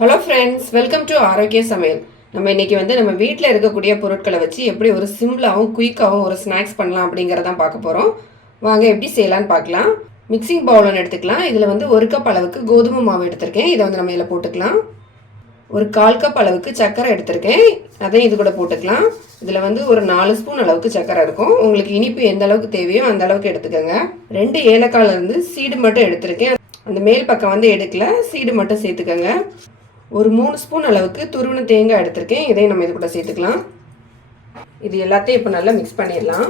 Hello friends, welcome to ஆரோக்கிய சமையல். நம்ம இன்னைக்கு நம்ம வீட்டில் இருக்கக்கூடிய பொருட்களை வச்சு எப்படி ஒரு சிம்பிளாகவும் குயிக்காகவும் ஒரு ஸ்நாக்ஸ் பண்ணலாம் அப்படிங்கிறதான் பார்க்க போகிறோம். வாங்க எப்படி செய்யலான்னு பார்க்கலாம். மிக்சிங் பவுல் ஒன்று எடுத்துக்கலாம். இதில் ஒரு கப் அளவுக்கு கோதுமை மாவு எடுத்திருக்கேன். இதை நம்ம இதில் போட்டுக்கலாம். ஒரு 1/4 கப் அளவுக்கு சர்க்கரை எடுத்திருக்கேன். அதையும் இது கூட போட்டுக்கலாம். இதில் ஒரு 4 ஸ்பூன் அளவுக்கு சர்க்கரை இருக்கும். உங்களுக்கு இனிப்பு எந்த அளவுக்கு தேவையோ அந்த அளவுக்கு எடுத்துக்கோங்க. 2 ஏலக்காயிலேருந்து சீடு மட்டும் எடுத்திருக்கேன். அந்த மேல் பக்கம் எடுக்கல, சீடு மட்டும் சேர்த்துக்கோங்க. ஒரு 3 ஸ்பூன் அளவுக்கு துருவின தேங்காய் எடுத்திருக்கேன். இதையும் நம்ம இது கூட சேர்த்துக்கலாம். இது எல்லாத்தையும் இப்போ நல்லா மிக்ஸ் பண்ணிடலாம்.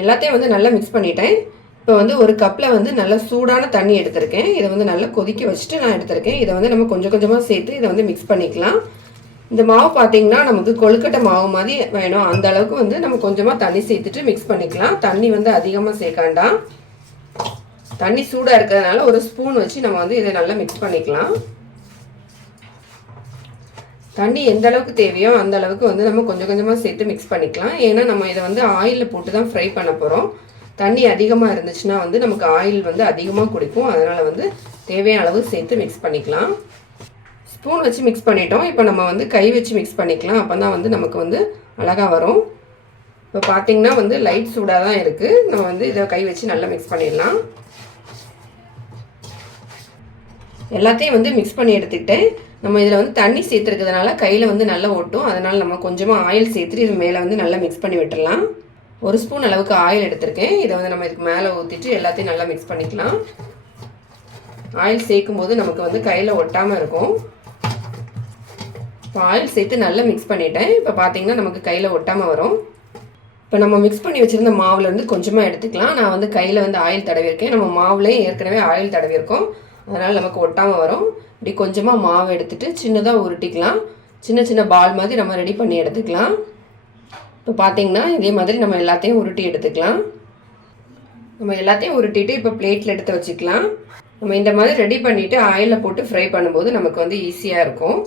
எல்லாத்தையும் நல்லா மிக்ஸ் பண்ணிட்டேன். இப்போ ஒரு கப்பில் நல்லா சூடான தண்ணி எடுத்திருக்கேன். இதை நல்லா கொதிக்க வச்சுட்டு நான் எடுத்திருக்கேன். இதை நம்ம கொஞ்சம் கொஞ்சமாக சேர்த்து இதை மிக்ஸ் பண்ணிக்கலாம். இந்த மாவு பார்த்தீங்கன்னா நமக்கு கொழுக்கட்டை மாவு மாதிரி வேணும். அந்த அளவுக்கு நம்ம கொஞ்சமாக தண்ணி சேர்த்துட்டு மிக்ஸ் பண்ணிக்கலாம். தண்ணி அதிகமாக சேர்க்காண்டாம். தண்ணி சூடாக இருக்கிறதுனால ஒரு ஸ்பூன் வச்சு நம்ம இதை நல்லா மிக்ஸ் பண்ணிக்கலாம். தண்ணி எந்த அளவுக்கு தேவையோ அந்த அளவுக்கு நம்ம கொஞ்சம் கொஞ்சமாக சேர்த்து மிக்ஸ் பண்ணிக்கலாம். ஏன்னா நம்ம இதை ஆயிலில் போட்டு தான் ஃப்ரை பண்ண போகிறோம். தண்ணி அதிகமாக இருந்துச்சுன்னா நமக்கு ஆயில் அதிகமாக குடிக்கும். அதனால் தேவையான அளவு சேர்த்து மிக்ஸ் பண்ணிக்கலாம். ஸ்பூன் வச்சு மிக்ஸ் பண்ணிட்டோம். இப்போ நம்ம கை வச்சு மிக்ஸ் பண்ணிக்கலாம். அப்போ தான் நமக்கு அழகாக வரும். இப்போ பார்த்தீங்கன்னா லைட் சூடாக தான் இருக்குது. நம்ம இதை கை வச்சு நல்லா மிக்ஸ் பண்ணிடலாம். எல்லாத்தையும் மிக்ஸ் பண்ணி எடுத்துக்கிட்டேன். நம்ம இதில் தண்ணி சேர்த்துருக்கிறதுனால கையில் நல்லா ஒட்டும். அதனால் நம்ம கொஞ்சமாக ஆயில் சேர்த்துட்டு இது மேலே நல்லா மிக்ஸ் பண்ணி விட்டுடலாம். 1 ஸ்பூன் அளவுக்கு ஆயில் எடுத்திருக்கேன். இதை நம்ம இதுக்கு மேலே ஊற்றிட்டு எல்லாத்தையும் நல்லா மிக்ஸ் பண்ணிக்கலாம். ஆயில் சேர்க்கும் போது நமக்கு கையில் ஒட்டாமல் இருக்கும். இப்போ ஆயில் சேர்த்து நல்லா மிக்ஸ் பண்ணிட்டேன். இப்போ பார்த்தீங்கன்னா நமக்கு கையில் ஒட்டாமல் வரும். இப்போ நம்ம மிக்ஸ் பண்ணி வச்சுருந்த மாவுலேருந்து கொஞ்சமாக எடுத்துக்கலாம். நான் கையில் ஆயில் தடவிருக்கேன். நம்ம மாவுலேயே ஏற்கனவே ஆயில் தடவிருக்கோம். அதனால் நமக்கு ஒட்டாமல் வரும். இப்படி கொஞ்சமாக மாவு எடுத்துகிட்டு சின்னதாக உருட்டிக்கலாம். சின்ன சின்ன பால் மாதிரி நம்ம ரெடி பண்ணி எடுத்துக்கலாம். இப்போ பார்த்தீங்கன்னா இதே மாதிரி நம்ம எல்லாத்தையும் உருட்டி எடுத்துக்கலாம். நம்ம எல்லாத்தையும் உருட்டிட்டு இப்போ பிளேட்டில் எடுத்து வச்சுக்கலாம். நம்ம இந்த மாதிரி ரெடி பண்ணிவிட்டு ஆயிலில் போட்டு ஃப்ரை பண்ணும்போது நமக்கு ஈஸியாக இருக்கும்.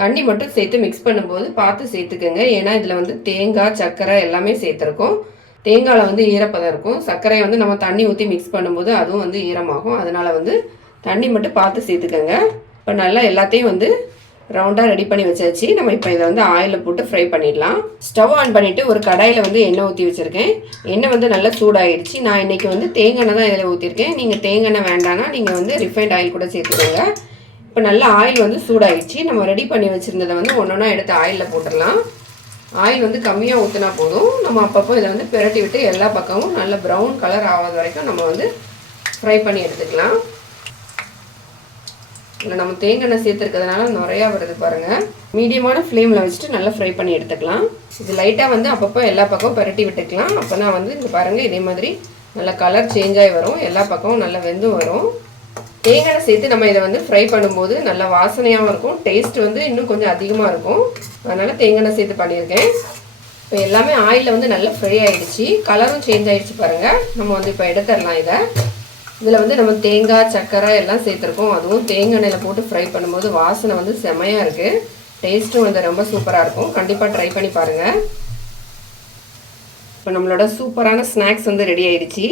தண்ணி மட்டும் சேர்த்து மிக்ஸ் பண்ணும்போது பார்த்து சேர்த்துக்கோங்க. ஏன்னா இதில் தேங்காய், சர்க்கரை எல்லாமே சேர்த்துருக்கோம். தேங்காயில் ஈரப்பதம் இருக்கும். சர்க்கரையை நம்ம தண்ணி ஊற்றி மிக்ஸ் பண்ணும்போது அதுவும் ஈரமாகும். அதனால் தண்ணி மட்டும் பார்த்து சேர்த்துக்கோங்க. இப்போ நல்லா எல்லாத்தையும் ரவுண்டாக ரெடி பண்ணி வச்சாச்சு. நம்ம இப்போ இதை ஆயிலில் போட்டு ஃப்ரை பண்ணிடலாம். ஸ்டவ் ஆன் பண்ணிவிட்டு ஒரு கடாயில் எண்ணெய் ஊற்றி வச்சுருக்கேன். எண்ணெய் நல்லா சூடாகிடுச்சு. நான் இன்றைக்கி தேங்காய் தான் இதில் ஊற்றிருக்கேன். நீங்கள் தேங்காய் வேண்டாம்னா நீங்கள் ரிஃபைண்ட் ஆயில் கூட சேர்த்துக்கோங்க. இப்போ நல்லா ஆயில் சூடாகிடுச்சு. நம்ம ரெடி பண்ணி வச்சுருந்ததை ஒன்றா எடுத்து ஆயிலில் போட்டுடலாம். ஆயில் கம்மியாக ஊற்றினா போதும். நம்ம அப்பப்போ இதை பிரட்டி விட்டு எல்லா பக்கமும் நல்ல ப்ரௌன் கலர் ஆகாத வரைக்கும் நம்ம ஃப்ரை பண்ணி எடுத்துக்கலாம். இல்லை நம்ம தேங்காய் சேர்த்துருக்கிறதுனால நிறையா வருது பாருங்கள். மீடியமான ஃப்ளேமில் வச்சுட்டு நல்லா ஃப்ரை பண்ணி எடுத்துக்கலாம். இது லைட்டாக அப்பப்போ எல்லா பக்கமும் பரட்டி விட்டுக்கலாம். அப்போ தான் இங்கே பாருங்கள் இதே மாதிரி நல்லா கலர் சேஞ்ச் ஆகி வரும். எல்லா பக்கமும் நல்லா வெந்தும் வரும். தேங்காய் சேர்த்து நம்ம இதை ஃப்ரை பண்ணும்போது நல்லா வாசனையாகவும் இருக்கும். டேஸ்ட் இன்னும் கொஞ்சம் அதிகமாக இருக்கும். அதனால் தேங்காய் சேர்த்து பண்ணியிருக்கேன். இப்போ எல்லாமே ஆயிலில் நல்லா ஃப்ரை ஆகிடுச்சு. கலரும் சேஞ்ச் ஆகிடுச்சு பாருங்கள். நம்ம இப்போ எடுத்துடலாம். இதில் நம்ம தேங்காய், சர்க்கரை எல்லாம் சேர்த்துருக்கோம். அதுவும் தேங்காய் எண்ணெயில் போட்டு ஃப்ரை பண்ணும்போது வாசனை செமையாக இருக்குது. டேஸ்ட்டும் ரொம்ப சூப்பராக இருக்கும். கண்டிப்பாக ட்ரை பண்ணி பாருங்கள். இப்போ நம்மளோட சூப்பரான ஸ்நாக்ஸ் ரெடி ஆயிடுச்சு.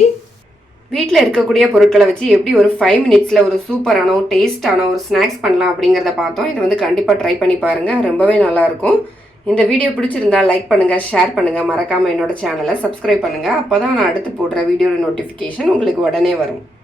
வீட்டில் இருக்கக்கூடிய பொருட்களை வச்சு எப்படி ஒரு 5 மினிட்ஸில் ஒரு சூப்பரான டேஸ்டான ஒரு ஸ்நாக்ஸ் பண்ணலாம் அப்படிங்கிறத பார்த்தோம். இது கண்டிப்பாக ட்ரை பண்ணி பாருங்கள். ரொம்பவே நல்லாயிருக்கும். இந்த வீடியோ பிடிச்சிருந்தா லைக் பண்ணுங்கள், ஷேர் பண்ணுங்கள். மறக்காமல் என்னோட சேனலை சப்ஸ்கிரைப் பண்ணுங்கள். அப்போ தான் நான் அடுத்து போடுற வீடியோட நோட்டிஃபிகேஷன் உங்களுக்கு உடனே வரும்.